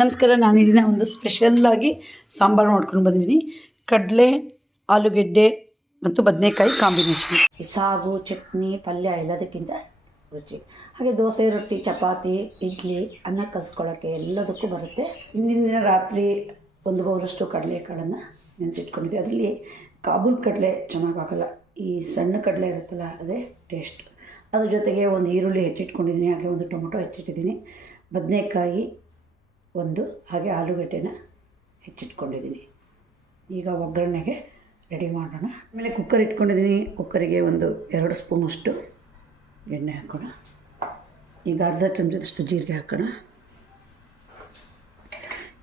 ನಮಸ್ಕಾರ, ನಾನು ಇದನ್ನ ಒಂದು ಸ್ಪೆಷಲ್ಲಾಗಿ ಸಾಂಬಾರು ಮಾಡ್ಕೊಂಡು ಬಂದಿದ್ದೀನಿ. ಕಡಲೆ, ಆಲೂಗೆಡ್ಡೆ ಮತ್ತು ಬದನೆಕಾಯಿ ಕಾಂಬಿನೇಷನ್ ಸಾಗು, ಚಟ್ನಿ, ಪಲ್ಯ ಎಲ್ಲದಕ್ಕಿಂತ ರುಚಿ. ಹಾಗೆ ದೋಸೆ, ರೊಟ್ಟಿ, ಚಪಾತಿ, ಇಡ್ಲಿ, ಅನ್ನ ಕಲಿಸ್ಕೊಳ್ಳೋಕ್ಕೆ ಎಲ್ಲದಕ್ಕೂ ಬರುತ್ತೆ. ಹಿಂದಿನ ದಿನ ರಾತ್ರಿ ಒಂದು ಬೌಲಷ್ಟು ಕಡಲೆಕಾಳನ್ನು ನೆನೆಸಿಟ್ಕೊಂಡಿದ್ದೆ. ಅದರಲ್ಲಿ ಕಾಬೂಲ್ ಕಡಲೆ ಚೆನ್ನಾಗಾಗಲ್ಲ ಈ ಸಣ್ಣ ಕಡಲೆ ಇರುತ್ತಲ್ಲ, ಅದೇ ಟೇಸ್ಟ್ ಅದ್ರ ಜೊತೆಗೆ ಒಂದು ಈರುಳ್ಳಿ ಹೆಚ್ಚಿಟ್ಕೊಂಡಿದ್ದೀನಿ. ಹಾಗೆ ಒಂದು ಟೊಮೊಟೊ ಹೆಚ್ಚಿಟ್ಟಿದ್ದೀನಿ. ಬದನೆಕಾಯಿ ಒಂದು, ಹಾಗೆ ಆಲೂಗಡ್ಡೆನ ಹೆಚ್ಚಿಟ್ಕೊಂಡಿದ್ದೀನಿ. ಈಗ ಒಗ್ಗರಣೆಗೆ ರೆಡಿ ಮಾಡೋಣ. ಆಮೇಲೆ ಕುಕ್ಕರ್ ಇಟ್ಕೊಂಡಿದ್ದೀನಿ. ಕುಕ್ಕರಿಗೆ ಒಂದು ಎರಡು ಸ್ಪೂನಷ್ಟು ಎಣ್ಣೆ ಹಾಕೋಣ. ಈಗ ಅರ್ಧ ಚಮಚದಷ್ಟು ಜೀರಿಗೆ ಹಾಕೋಣ.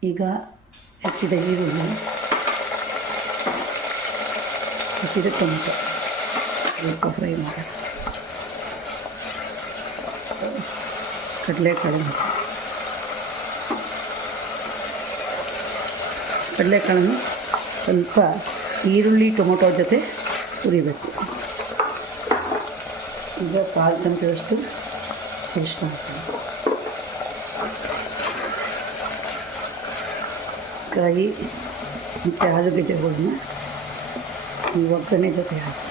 ಈಗ ಹೆಚ್ಚಿದ ಈರುಳ್ಳಿ, ಹೆಚ್ಚಿದ ಟೊಮೆಟೊ, ಸ್ವಲ್ಪ ಫ್ರೈ ಮಾಡೋಣ. ಕಡಲೆಕಾಳು ಹಾಕಿ ಕಡಲೆಕಾಳನ್ನು ಸ್ವಲ್ಪ ಈರುಳ್ಳಿ, ಟೊಮೊಟೊ ಜೊತೆ ಹುರಿಬೇಕು. ಈಗ ಕಾಲು ಚಮಚದಷ್ಟು ಪೇಸ್ಟ್ ಹಾಕ್ತೀನಿ ಕಾಯಿ ಮತ್ತು ಆಲೂಗೆಡ್ಡೆಗಳನ್ನ ಈ ಒಗ್ಗರಣೆ ಜೊತೆ ಹಾಕಿ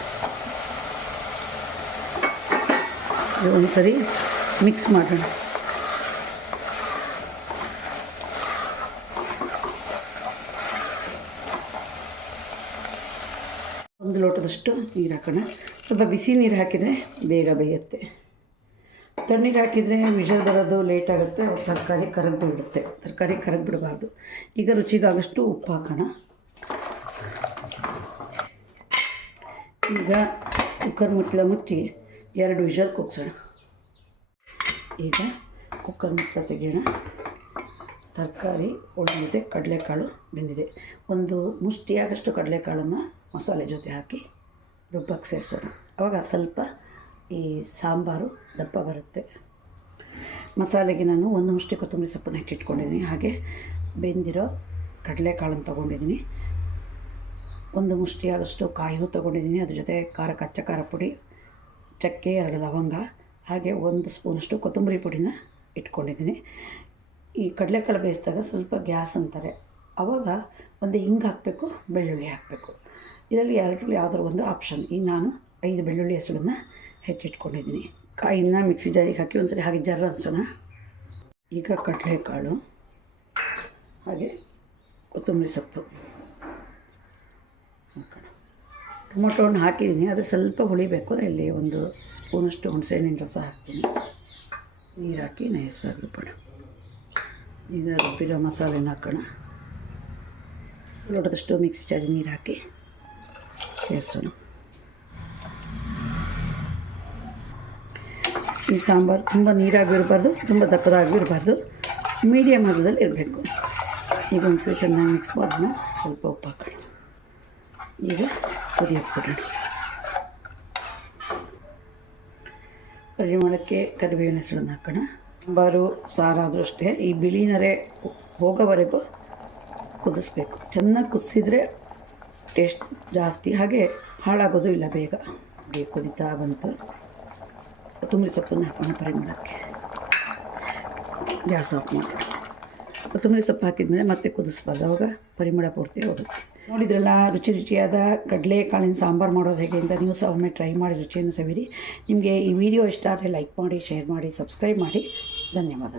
ಇದು ಒಂದು ಸರಿ ಮಿಕ್ಸ್ ಮಾಡೋಣ. ಒಂದು ಲೋಟದಷ್ಟು ನೀರು ಹಾಕೋಣ. ಸ್ವಲ್ಪ ಬಿಸಿ ನೀರು ಹಾಕಿದರೆ ಬೇಗ ಬೇಯುತ್ತೆ. ತಣ್ಣೀರು ಹಾಕಿದರೆ ವಿಷಲ್ ಬರೋದು ಲೇಟ್ ಆಗುತ್ತೆ ತರಕಾರಿ ಕರಗಿ ಬಿಡುತ್ತೆ ತರಕಾರಿ ಕರಗಿ ಬಿಡಬಾರ್ದು ಈಗ ರುಚಿಗಾಗಷ್ಟು ಉಪ್ಪು ಹಾಕೋಣ. ಈಗ ಕುಕ್ಕರ್ ಮುಚ್ಚಳ ಮುಚ್ಚಿ ಎರಡು ವಿಷಲ್ ಕುಗ್ಸೋಣ. ಈಗ ಕುಕ್ಕರ್ ಮುಚ್ಚಳ ತೆಗೆಯೋಣ. ತರಕಾರಿ ಉಳಿದಿದೆ ಕಡಲೆಕಾಳು ಬೆಂದಿದೆ. ಒಂದು ಮುಷ್ಟಿಯಾಗಷ್ಟು ಕಡಲೆಕಾಳನ್ನು ಮಸಾಲೆ ಜೊತೆ ಹಾಕಿ ರುಬ್ಬಕ್ಕೆ ಸೇರಿಸೋಣ. ಆವಾಗ ಸ್ವಲ್ಪ ಈ ಸಾಂಬಾರು ದಪ್ಪ ಬರುತ್ತೆ. ಮಸಾಲೆಗೆ ನಾನು ಒಂದು ಮುಷ್ಟಿ ಕೊತ್ತಂಬರಿ ಸೊಪ್ಪನ್ನು ಹೆಚ್ಚಿಟ್ಕೊಂಡಿದ್ದೀನಿ. ಹಾಗೆ ಬೆಂದಿರೋ ಕಡಲೆಕಾಳನ್ನು ತೊಗೊಂಡಿದ್ದೀನಿ. ಒಂದು ಮುಷ್ಟಿಯಾದಷ್ಟು ಕಾಯೂ ತೊಗೊಂಡಿದ್ದೀನಿ. ಅದ್ರ ಜೊತೆ ಖಾರ ಕಚ್ಚ ಖಾರ ಪುಡಿ, ಚಕ್ಕೆ, ಎರಡು ಲವಂಗ, ಹಾಗೆ ಒಂದು ಸ್ಪೂನಷ್ಟು ಕೊತ್ತಂಬರಿ ಪುಡಿನ ಇಟ್ಕೊಂಡಿದ್ದೀನಿ. ಈ ಕಡಲೆಕಾಳು ಬೇಯಿಸಿದಾಗ ಸ್ವಲ್ಪ ಗ್ಯಾಸ್ ಅಂತಾರೆ. ಆವಾಗ ಒಂದು ಹಿಂಗೆ ಹಾಕಬೇಕು, ಬೆಳ್ಳುಳ್ಳಿ ಹಾಕಬೇಕು. ಇದರಲ್ಲಿ ಎರಡು ಯಾವುದಾದ್ರು ಒಂದು ಆಪ್ಷನ್. ಈಗ ನಾನು ಐದು ಬೆಳ್ಳುಳ್ಳಿ ಹೆಸರನ್ನು ಹೆಚ್ಚಿಟ್ಕೊಂಡಿದ್ದೀನಿ. ಕಾಯಿನ ಮಿಕ್ಸಿ ಜಾರಿಗೆ ಹಾಕಿ ಒಂದ್ಸರಿ ಹಾಗೆ ಜರ ಅನ್ಸೋಣ. ಈಗ ಕಡಲೆಕಾಳು, ಹಾಗೆ ಕೊತ್ತಂಬರಿ ಸೊಪ್ಪು. ಹಾಕೋಣ ಟೊಮೊಟೊವನ್ನು ಹಾಕಿದ್ದೀನಿ. ಅದು ಸ್ವಲ್ಪ ಹುಳಿಬೇಕು ಇಲ್ಲಿ ಒಂದು ಸ್ಪೂನಷ್ಟು ಹುಣಸೆಹಣ್ಣಿನ ರಸ ಹಾಕ್ತೀನಿ. ನೀರು ಹಾಕಿ ನೈಸಾಗಿ ರುಬ್ಬೋಣ. ಈಗ ರುಬ್ಬಿರೋ ಮಸಾಲೆನ ಹಾಕೋಣ. ಲೋಟದಷ್ಟು ಮಿಕ್ಸಿ ಜಾರಿ ನೀರು ಹಾಕಿ ಸೇರಿಸೋಣ. ಈ ಸಾಂಬಾರು ತುಂಬ ನೀರಾಗಿರಬಾರ್ದು, ತುಂಬ ದಪ್ಪದಾಗಿರಬಾರ್ದು. ಮೀಡಿಯಮ್ ಹದದಲ್ಲಿ ಇರಬೇಕು. ಈಗ ಒಂದ್ಸರಿ ಚೆನ್ನಾಗಿ ಮಿಕ್ಸ್ ಮಾಡೋಣ. ಸ್ವಲ್ಪ ಉಪ್ಪು ಹಾಕೋಣ. ಈಗ ಕುದಿಯಕ್ಕೆ ಬಿಡೋಣ ಪರಿಮಳಕ್ಕೆ ಕರಿಬೇವಿನ ಹೆಸರನ್ನು ಹಾಕೋಣ. ಸಾಂಬಾರು ಸಾರಾದರೂ ಅಷ್ಟೇ. ಈ ಬಿಳಿ ನರೆ ಹೋಗೋವರೆಗೂ ಕುದಿಸ್ಬೇಕು. ಚೆನ್ನಾಗಿ ಕುದಿಸಿದ್ರೆ ಟೇಸ್ಟ್ ಜಾಸ್ತಿ. ಹಾಗೆ ಹಾಳಾಗೋದು ಇಲ್ಲ ಬೇಗ. ಬೇಗ ಕುದಿತಾ ಬಂತು. ಕೊತ್ತಂಬರಿ ಸೊಪ್ಪನ್ನು ಹಾಕೋಣ ಪರಿಮಳಕ್ಕೆ ಗ್ಯಾಸ್ ಆಫ್ ಮಾಡಿ. ಕೊತ್ತಂಬರಿ ಸೊಪ್ಪು ಹಾಕಿದ್ಮೇಲೆ ಮತ್ತೆ ಕುದಿಸ್ಬಾರ್ದು. ಅವಾಗ ಪರಿಮಳ ಪೂರ್ತಿ ಹೋಗುತ್ತೆ. ನೋಡಿದ್ರಲ್ಲ, ರುಚಿ ರುಚಿಯಾದ ಕಡಲೆಕಾಳಿನ ಸಾಂಬಾರು ಮಾಡೋದು ಹೇಗೆ ಅಂತ ನೀವು ಸಹ ಒಮ್ಮೆ ಟ್ರೈ ಮಾಡಿ ರುಚಿಯನ್ನು ಸವಿರಿ. ನಿಮಗೆ ಈ ವಿಡಿಯೋ ಇಷ್ಟ ಆದರೆ ಲೈಕ್ ಮಾಡಿ, ಶೇರ್ ಮಾಡಿ, ಸಬ್ಸ್ಕ್ರೈಬ್ ಮಾಡಿ. धन्यवाद